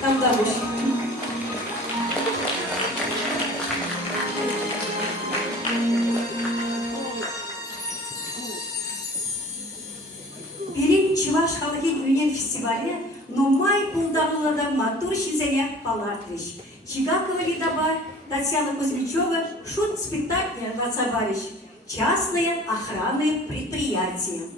Там дальше. Берем Чуваш халқы өнер фестивалі Нумай пулдарулада матур шизене палатрыш. Чигакова Лидаба, Татьяна Кузьмичева, шут спектакля «Вацабарищ». Частные охранные предприятия. Частный охранный предприятие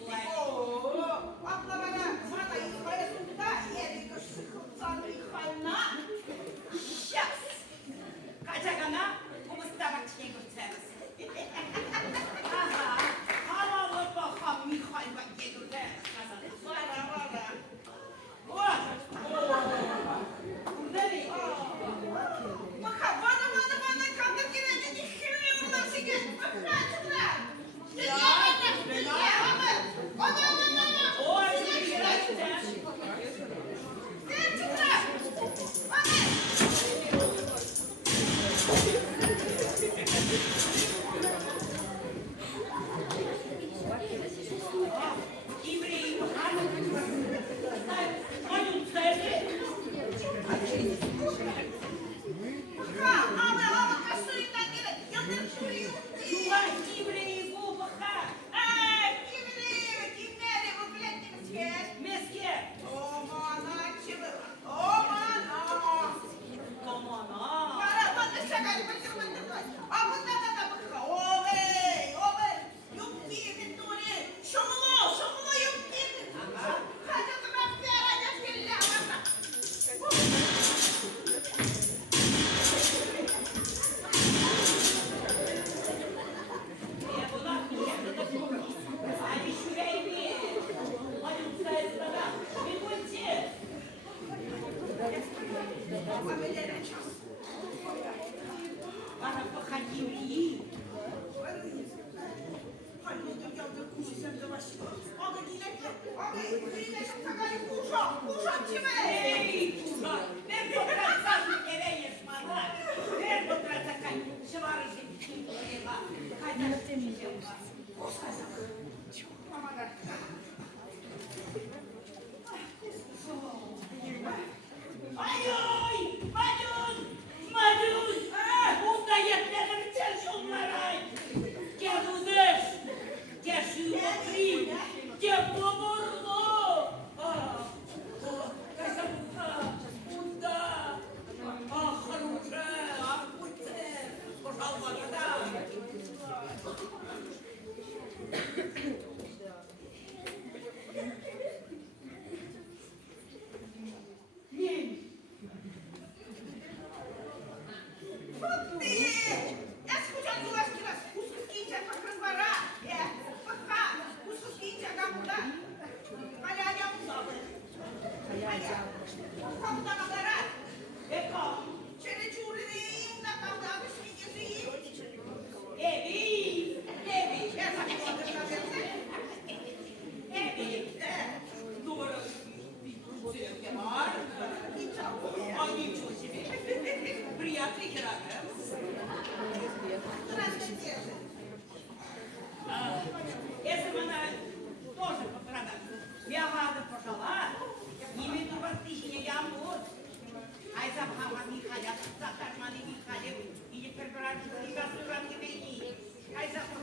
было. Акла бана, мана и хайсунда, ерика шықылсан и хайна. Месье! Омана чебила. Омана. Комана! Карабанды шагали по червонным глазам. А вот надо быха. Овей. Юбки, Виттория. Шумло, юбки. Хотя бы на пера не стреляла. Они шуряйми! Малюнская страна! Бегуньте! Пора походили. Эй, кужа! Не покрасавы кереешь, мана! Не покрасакай! Шварыжи! Хотя ты мне Ай-ой! Малюн! Узнает меня шумларай! Где будешь? Где шумокри? Где поморно? Казамуха! Куда? Хорошая! Будьте! Пожалуйста! Ecco! Evi! Дора! Ничего себе! Приятный херакер! Если бы она тоже пострадала, я рада пожила, не видно восхищения я вот. Ай забхава Михаля, закарманы Михаля, и не прибирать гасуран гибени. Ай забхава.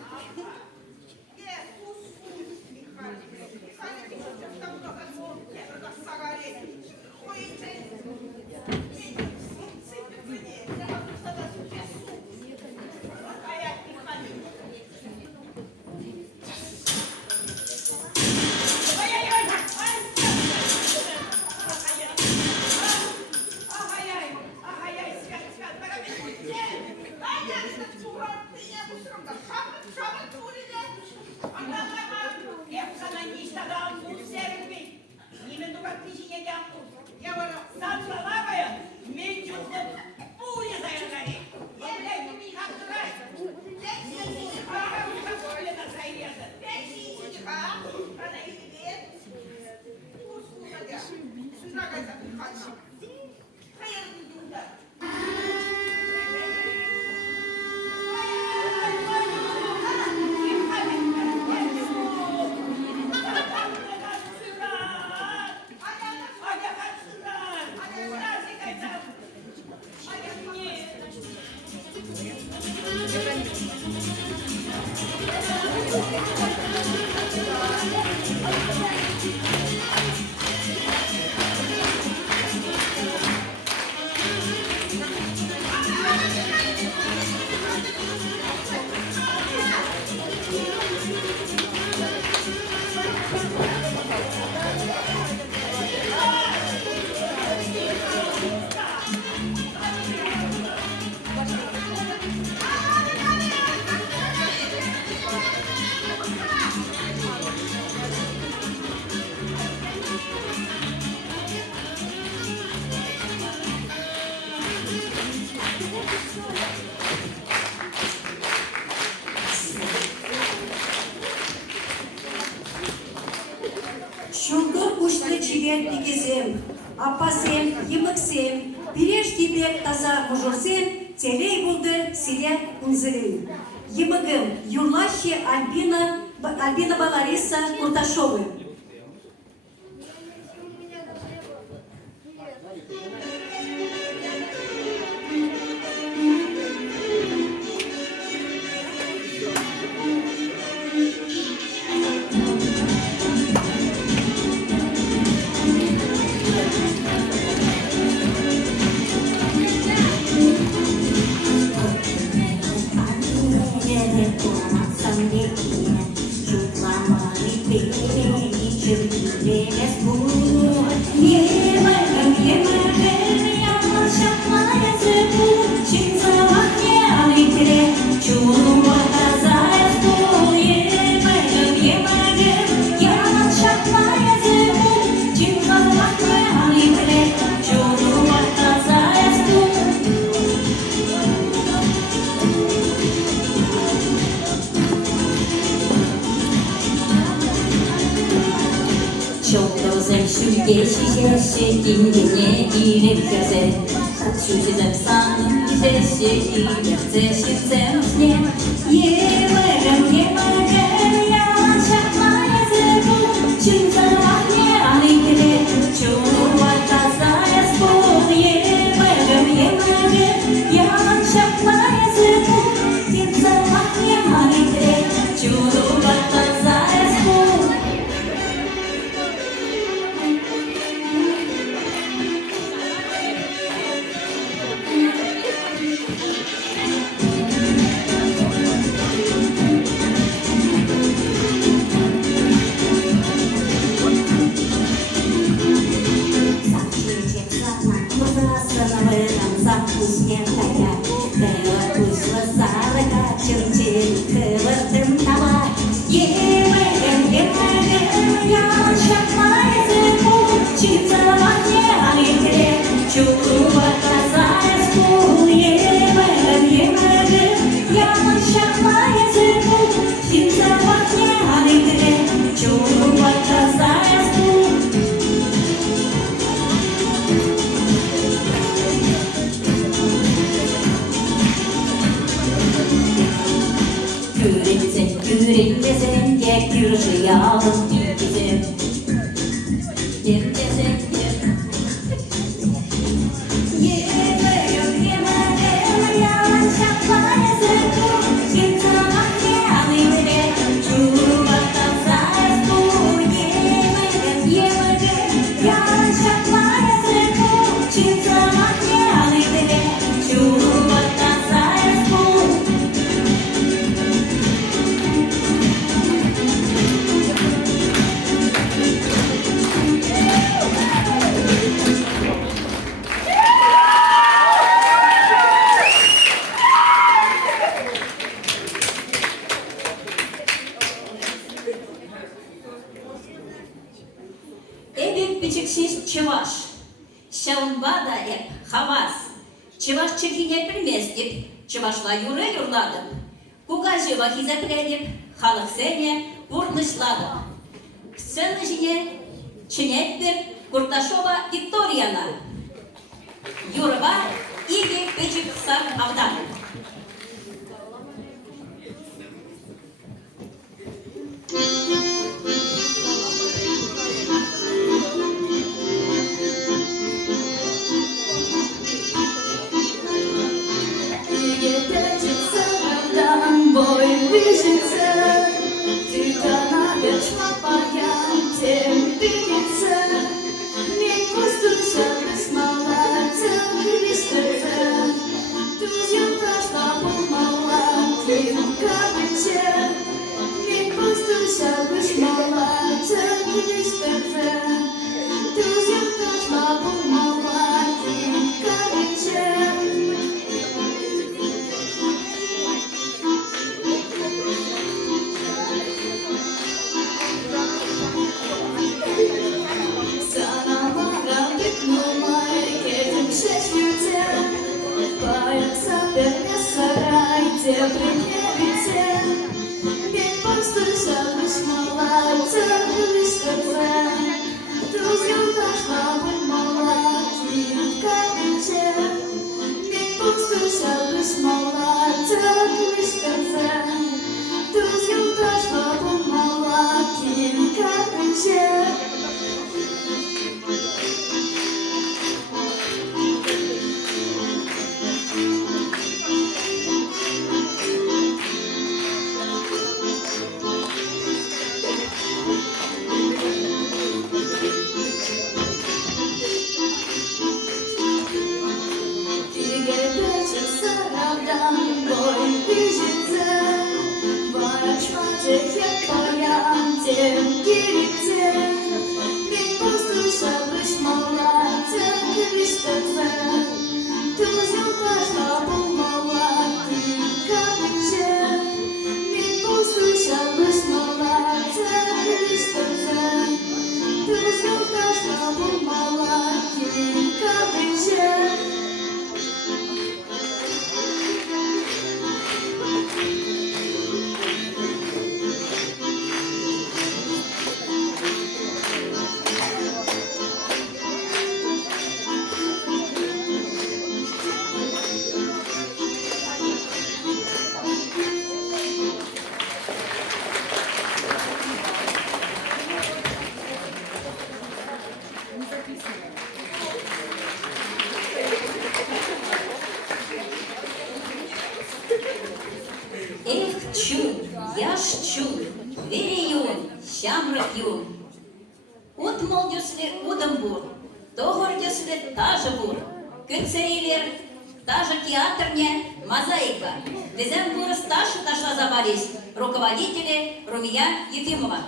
Тигезем, апасем, емексем, пиреш тидек таза мужурсем, телей булды сире унзырем. Емегем, юрлаще Альбина Балариса Курташовы. 동생 쉽게 시시시 긴긴에 이래펴세 Чудесом самым издеши и вертеши śnie Nie mogę, ja шахмая зыбу Чудо махне, а не тебе Чудо тазая спу Не могу, я шахмая зыбу Чудо махне, а не тебе Чудо тазая спу Güreğindesin diye gürüşü yağlıp gittim Yemdesin Yemeğim yalan şapkaya zıkkım Kimse mahke alayım Çubuğdan sayes bu Yemeğim yalan şapkaya zıkkım Kimse mahke alayım Çubuğdan sayes bu Эбек бичікшіш чываш, шаунбада еп хавас. Чываш чекине білмес деп, чывашла юры юрладым. Куга жыва хизепле деп, халық сене бұрнышлады. Ксыны жіне чынет бір Курташова Викторияна. Юрыва иге бичік сар авданы. Boy wyżyce, tylko na wierzch łapania cię widzę. Nie pustuj się, wysmala, co wysztyce. Tu zjadła Я ж чул, вереюн, щамрак юн. Ут молдюсле удым бур, тогордюсле тажы бур. Күтсейлер, тажы театрне мозаика. Везен буры старший дошла забались, руководители Румия Ефимова.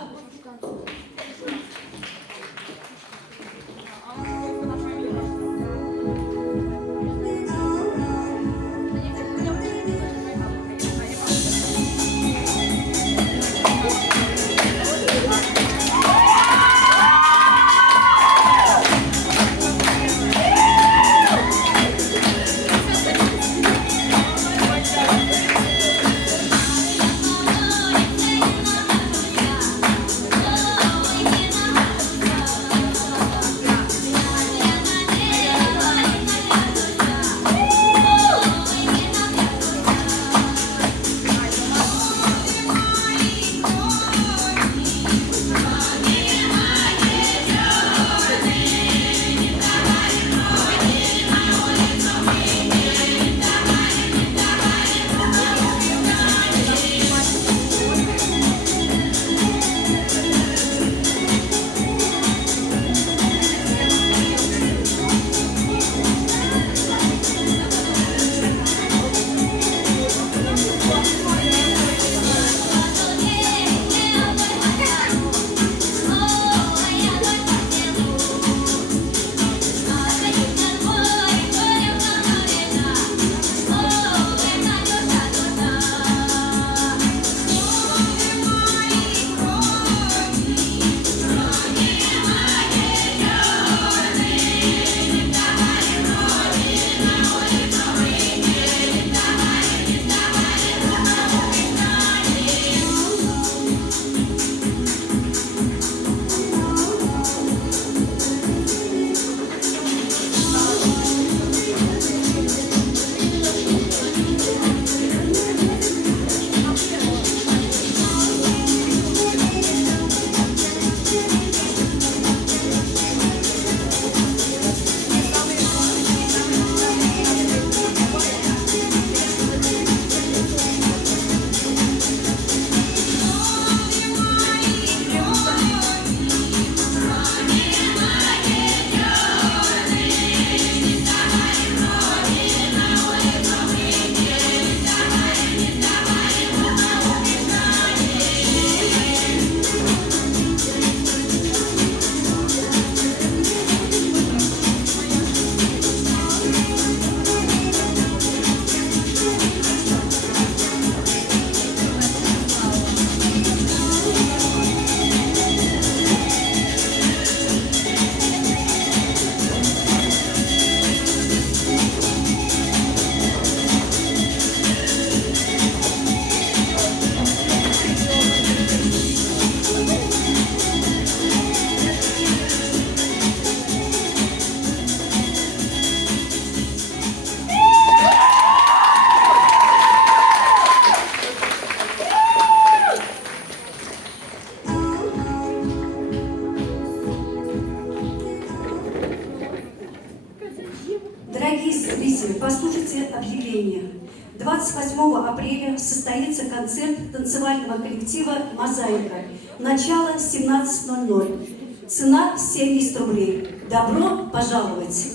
Дорогие зрители, послушайте объявление. 28 апреля состоится концерт танцевального коллектива «Мозаика». Начало 17:00. Цена 70 рублей. Добро пожаловать!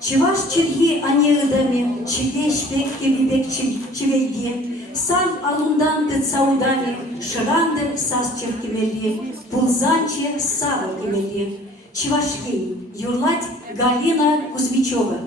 Чеваш черги анеыдами, чеве шпек кебибек чевейге, сан алундан ты цаудами, шырандыр сас черкемелге, пулзанче сава кемелге. Чевашкей, юрлать Галина Кузьмичева.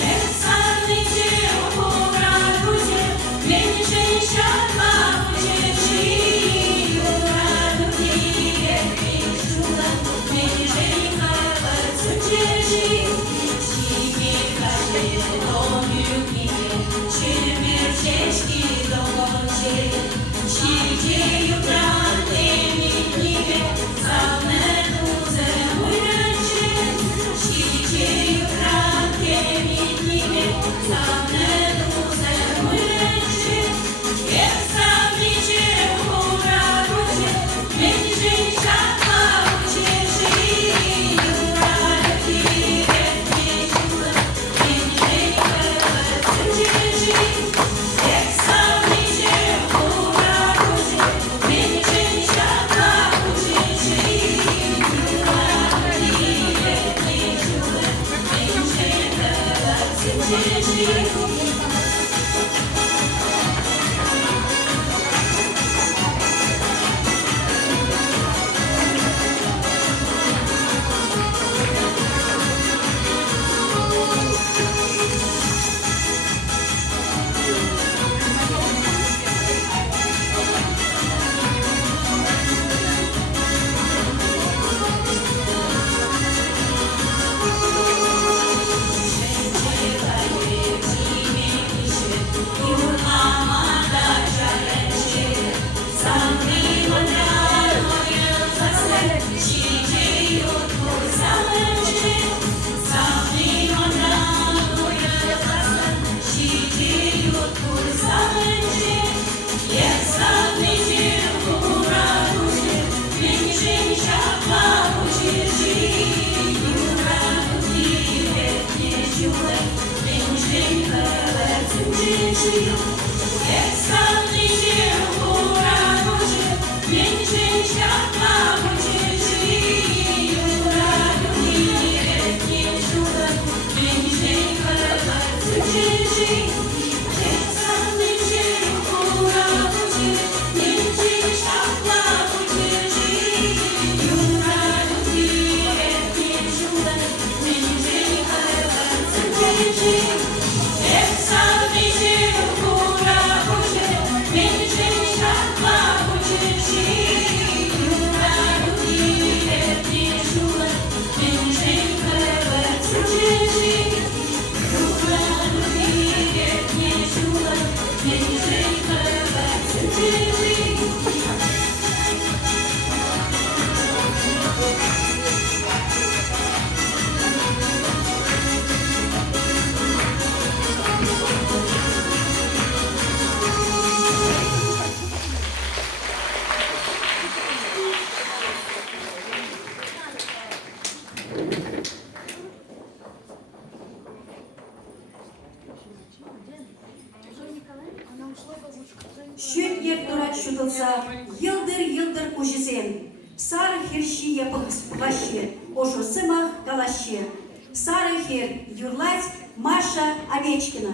Як сам не Şöyle durak şutulsa, yıldır kuşisen, sarı херщия пахаще, ожо сымах калаще. Sarı хер юрлать Маша Овечкина.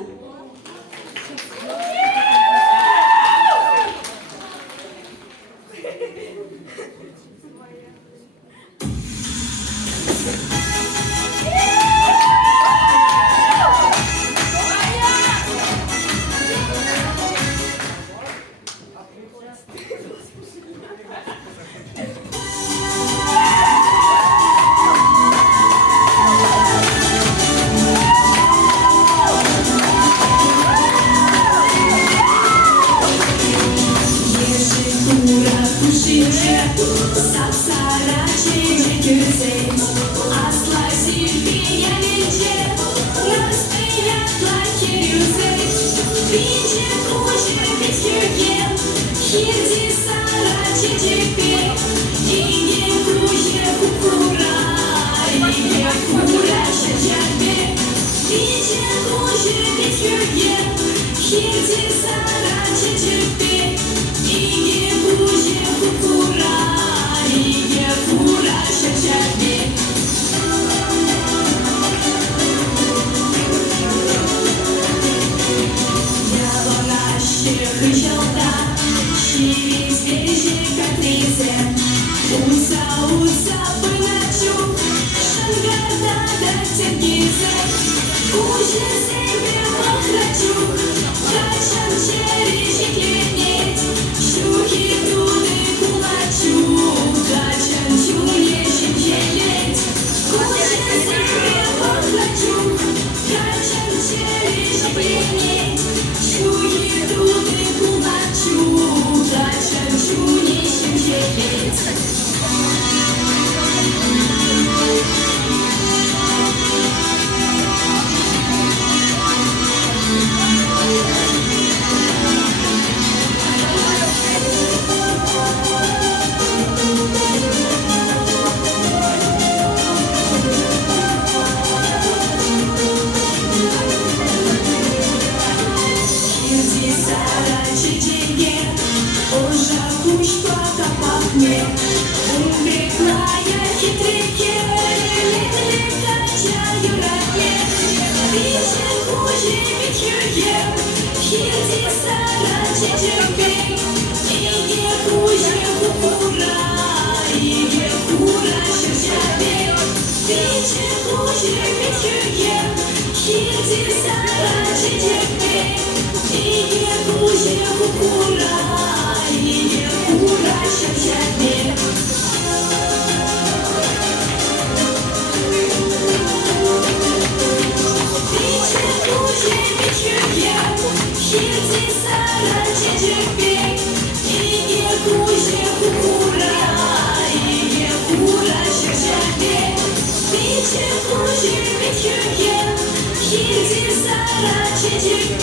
Ciebie,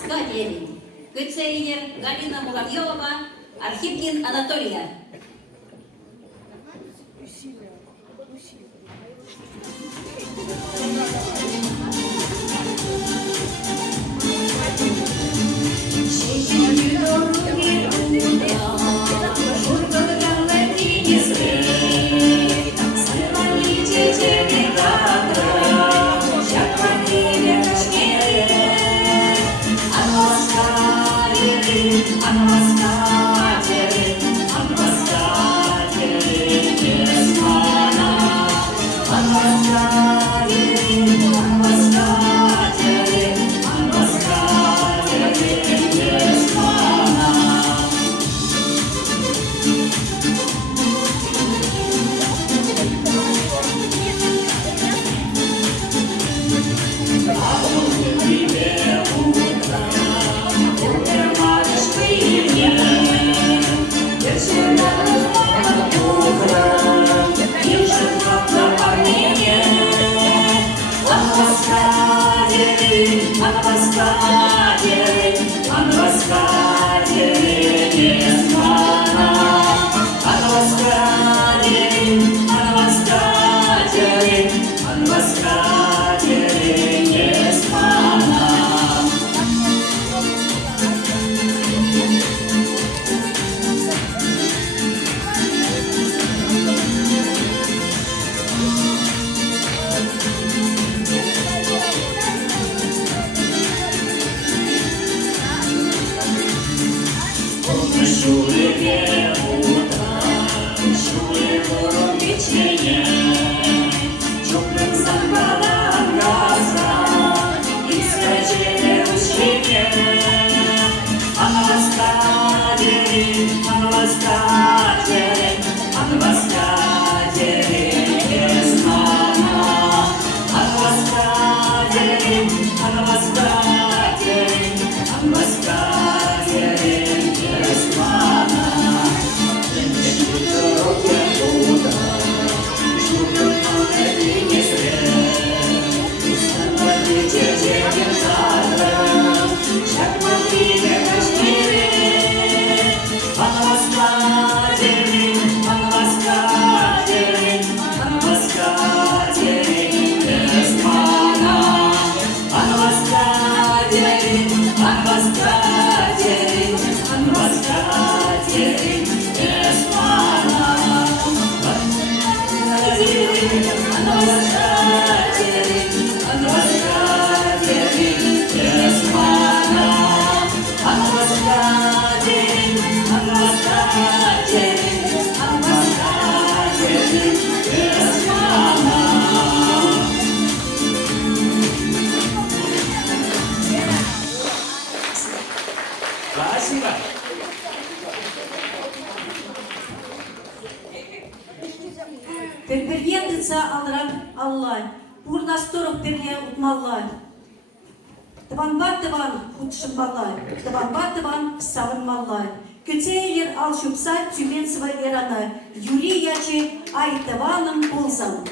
Москва-9. Кыцейлер Галина Муравьева, Архипкин Анатолия. Перпердендица алрак Алла, пурнасторов перне утмалла. Тыван худшынмалла, тыван савынмалла. Көтейлер ал шупса Тюменцева Верана, Юрий Ячи Айтываным ползан.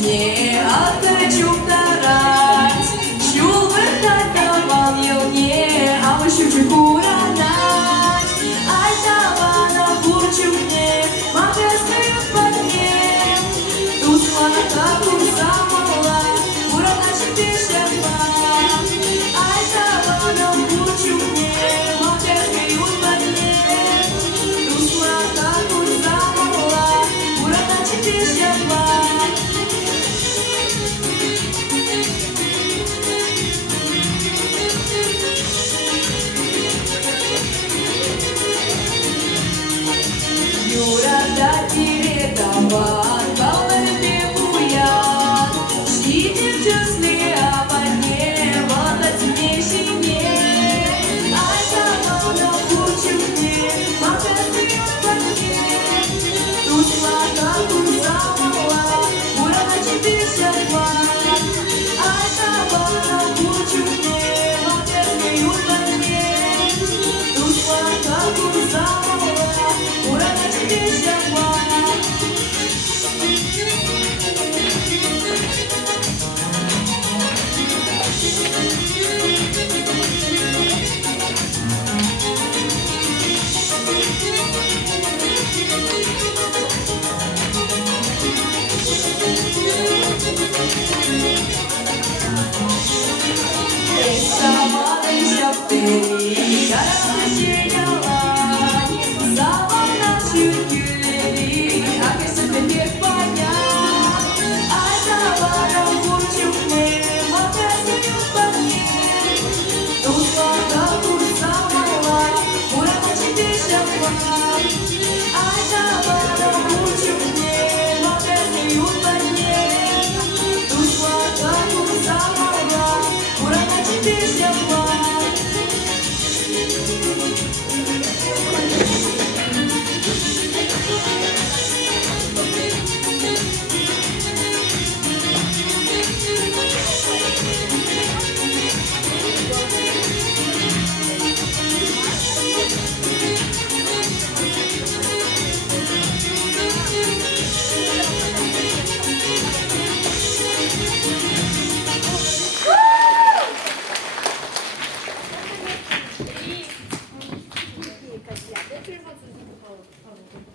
Не отдачу тарать, чул вертатовал елне, а вы щучку ранать. Ай, давана бурчу мне, магазин под ним. Тут слона самола, урана чипишься вам. Ай, давана бурчу мне, магазин под ним. Тут слона самола, урана чипишься вам.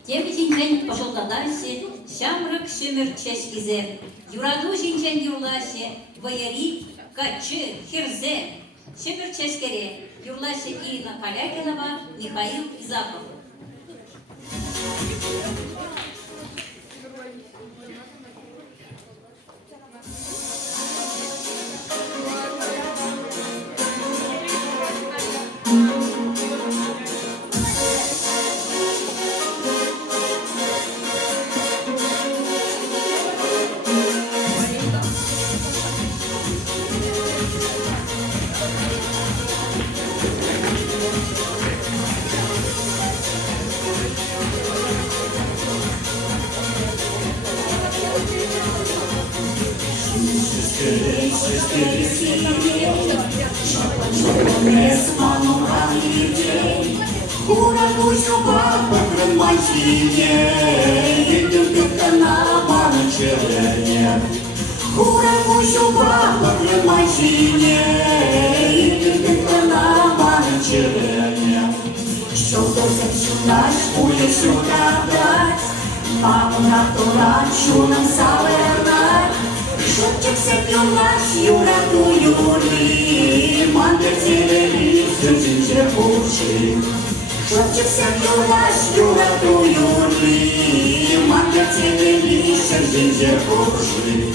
Темечинчен пошелтадайсе, шамрак шемер чешкизе, юраду жинчен юрласе, ваяри, качы, херзе, шемер чешкере, юрласе Ирина Калякинова, Михаил Изаков. Mamo natural, shunam savernar. Шутчик сепюлаш, юра ту юри, мандетелери, сюзинче пуши. Шутчик сепюлаш, юра ту юри, мандетелери, сюзинче пуши.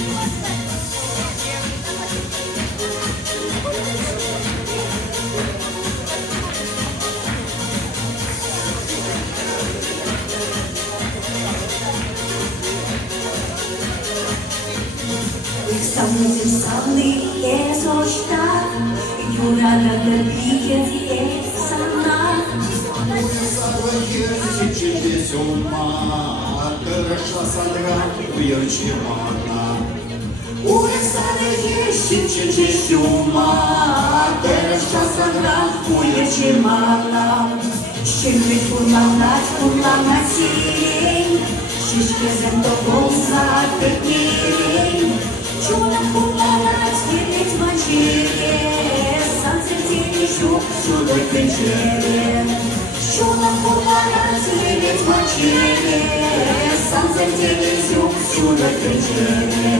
Самый эзошта, юра на добие эсана. Чудес ума, хороша сандра, уерчимана. Улица есть чудес ума, хороша сандра, уерчимана. Щемить курлана сирень, шишки земто болса пекней. Чудом курлана сирить мочере, санцетели щук сюда печере. Чудом курлана сирить мочере, санцетели щук сюда печере.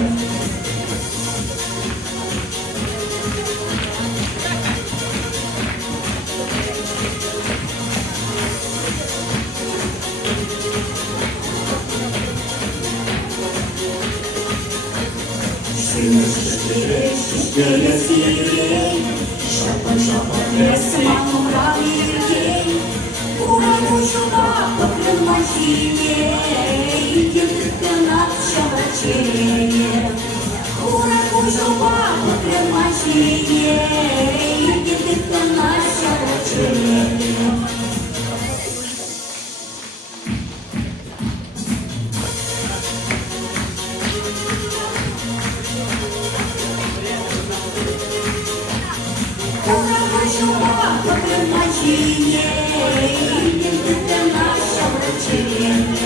Шапан лес, маму рали, урану шуба покрыл махине, идет канат шабачене. Урану шуба покрыл махине, идет канат шабачене. Покрыл махине, идет канат шабачене.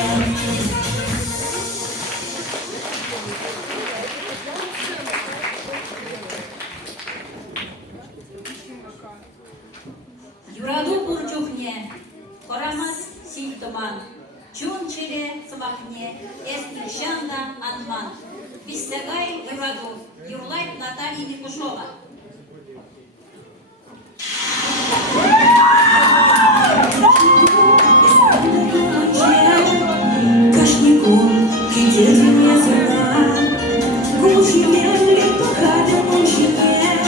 Юраду бурчухне, хорамас сильтоман, чун чире сабахне, эстильшанда анман. Бистагай Юраду, Юрлайт Наталья Микушова. Кашником, где ты меня зала, Гучи мели, покада мужчине,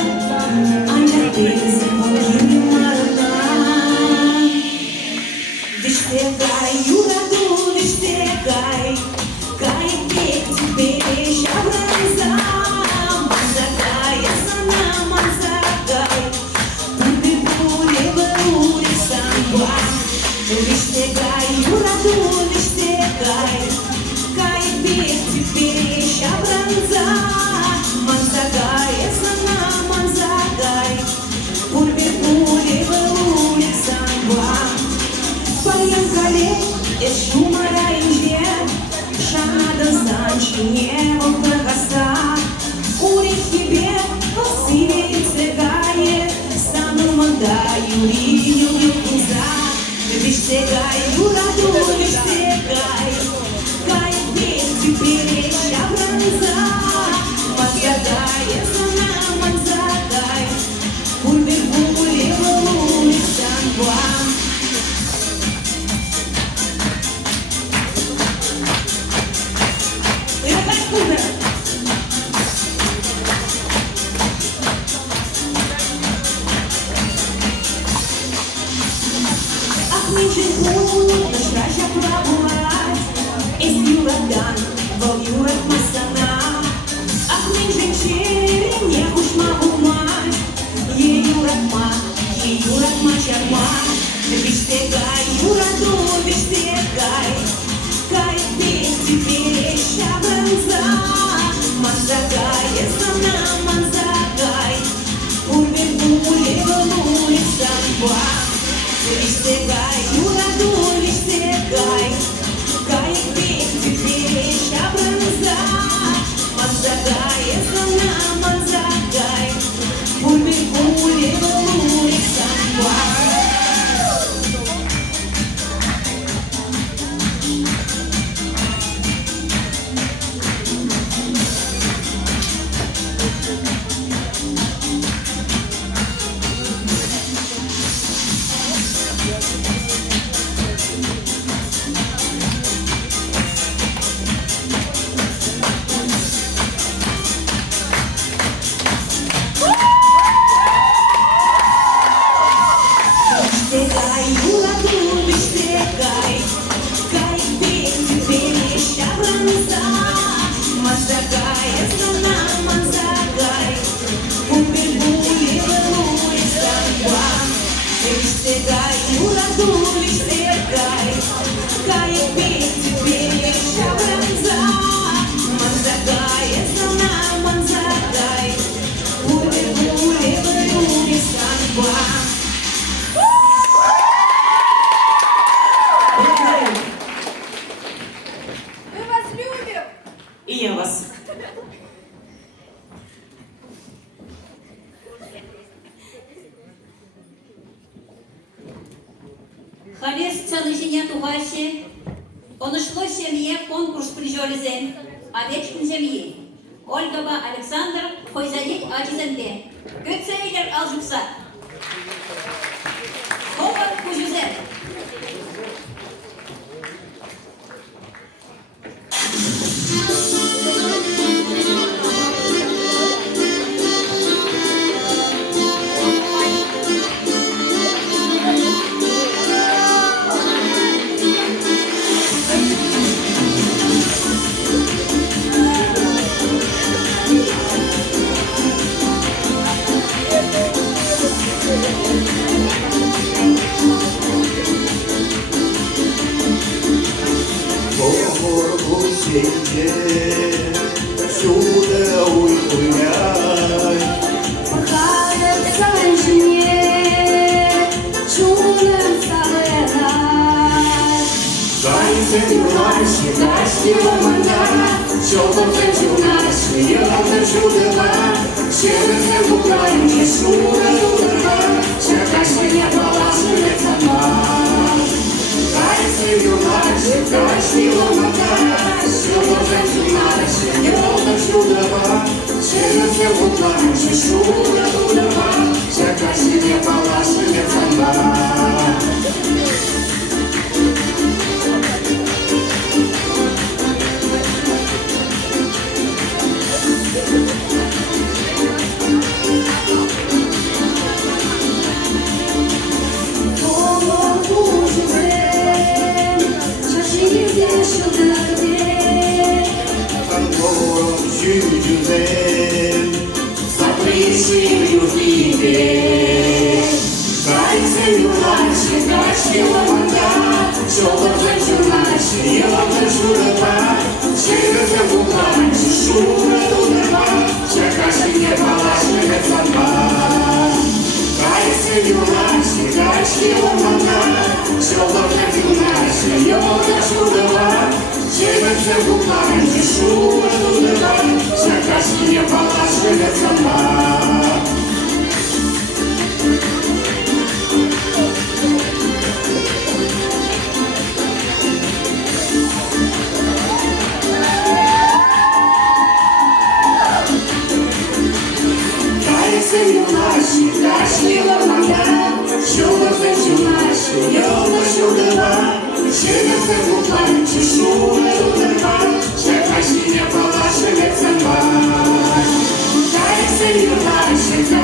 Анча ты заводили марана. Виштегай, Юраду, виштегай, Кай пек тебе шабранза, Манзагай, асана, манзагай, Пуды пули, ваули, самба. Виштегай, Юраду, виштегай, Кай пек тебе шабранза, Манзагай, асана, манзагай, Пуды пули, ваули, самба. Поехали из шумара инже, Шада значение облакоса, Урихи бег, посыле цегае, Стану мандаю, линию куза. Виштегай, Юраду, виштегай, Кай пек теперь шабранза, Манзагай, асана, манзагай, Пуды пули, ваули, самба. Наша плавать, из Юрадан, вол Юрат Масана. Ах, мы женщины, не уж могу мать, Е Юрат Мачарма. Виштегай, Юраду, виштегай, Кай пек теперь шабранза, Манзагай, асана, манзагай, Пули пули, ваули, самба. Виштегай, Юраду, виштегай, Кай пек теперь шабранза, Манзагай, асана, манзагай, Пули пули, ваули, самба. Виштегай, Юраду, виштегай, Кай пек теперь шабранза, Манзагай, асана, манзагай, Пули пули, ваули, самба. Виштегай, Юраду, виштегай, Кай пек теперь шабранза, Манзагай, асана, манзагай, Пули пули, ваули, самба. Мы вас любим! И я вас. Халес çalışıya тугаше, онышло семье конкурс прижоризен, Овечкин семьи. Ольгова Александр, хозяин Ажизенде. Götseylер алжыкса. Слово Кужузен. Сюда уйхуняй, Пахает санжине, чуным савенай. Зайцем юнаши, наши умана, Щелком юнаши, елана чудова, Щелком юнаши, шура юдова, Чакаши не балаши, сама. Yüzüm Zaprişim южнее Зайцы юнаши, кашки ломанда Щелкоты чунаши, елоты шурова Через губанчи, шуры тудырма Чакаши не палаши, гацamba Зайцы юнаши, кашки ломанда Щелкоты чунаши, елоты шурова Через губанчи, шуры тудырма Чакаши не палаши, гацamba Юнаши, кашки ломанда, щелкоты чунаши, елда шурова, через губанчи, шуры тудырма, чакаши не палаши, гацamba. Юнаши,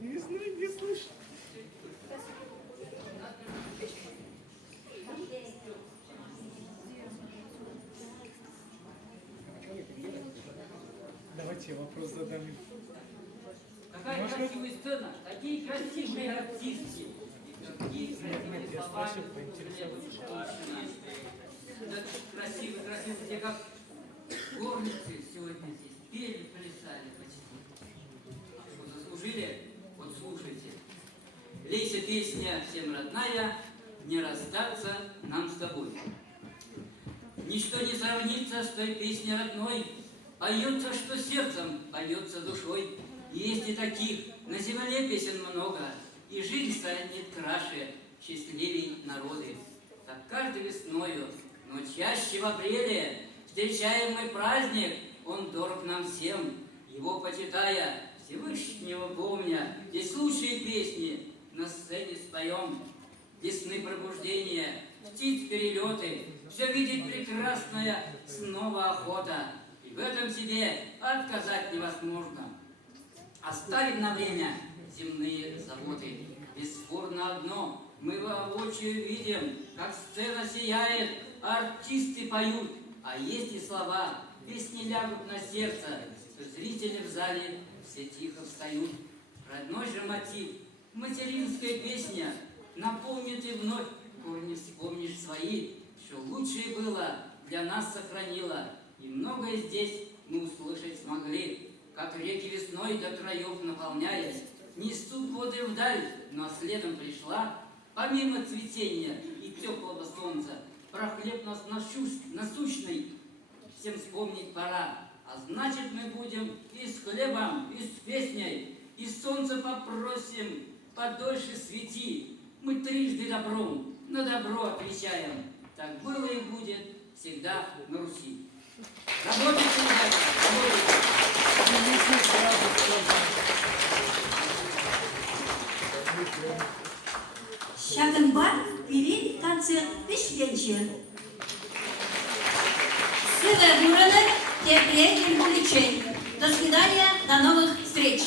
Не знаю, не слышу. Давайте я вопрос задам. Какая красивая сцена, такие красивые артистки. Какие красивые я слова. спрашиваю, поинтересовался. Красиво, все как горницы сегодня здесь пели, плясали почти. Что заслужили? Вот слушайте. Лейся песня всем родная, не расстаться нам с тобой. Ничто не сравнится с той песней родной, поется, что сердцем, поется душой. Есть и таких, на земле песен много, и жизнь станет краше, счастливей народы. Так каждой весною, но чаще в апреле, встречаем мы праздник, он дорог нам всем. Его почитая, Всевышнего помня, здесь лучшие песни на сцене споем. Весны пробуждения, птиц перелеты, все видеть прекрасное, снова охота. И в этом себе отказать невозможно. Оставим на время земные заботы. Бесспорно одно, мы воочию видим, как сцена сияет, артисты поют, а есть и слова, песни лягут на сердце, что зрители в зале все тихо встают. Родной же мотив, материнская песня, напомнит и вновь корни вспомнишь свои, что лучшее было, для нас сохранило, и многое здесь мы услышать смогли. Как реки весной до краев наполняясь, несут воды вдаль, но следом пришла, помимо цветения и теплого солнца, про хлеб нас насущный всем вспомнить пора. А значит, мы будем и с хлебом, и с песней, и солнце попросим подольше свети. Мы трижды добром на добро отвечаем. Так было и будет всегда на Руси. Работайте, ребята, работайте. Шагенбад вели концерт Вишвенчи. Сыва Бурана, Тепле Буличей. До свидания, до новых встреч.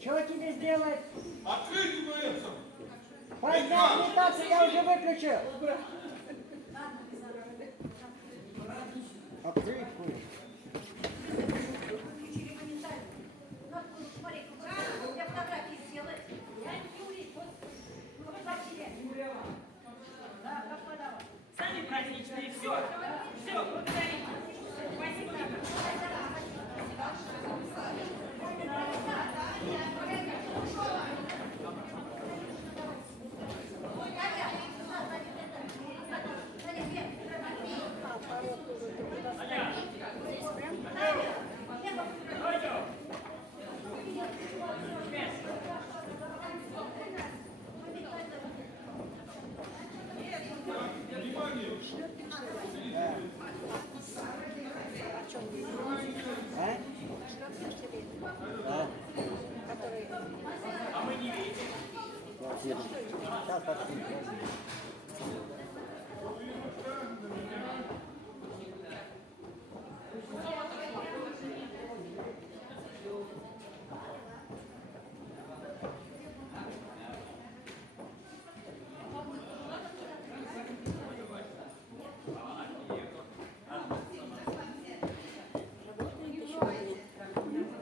Что тебе сделать? Открыть боятся! Пойдем метаться, я уже выключил. Открыть будешь. Сами праздничные, все, благодарим. Спасибо. Сейчас подпишем.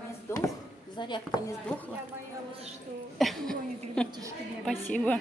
Не сдох? Зарядка не сдохла? Спасибо.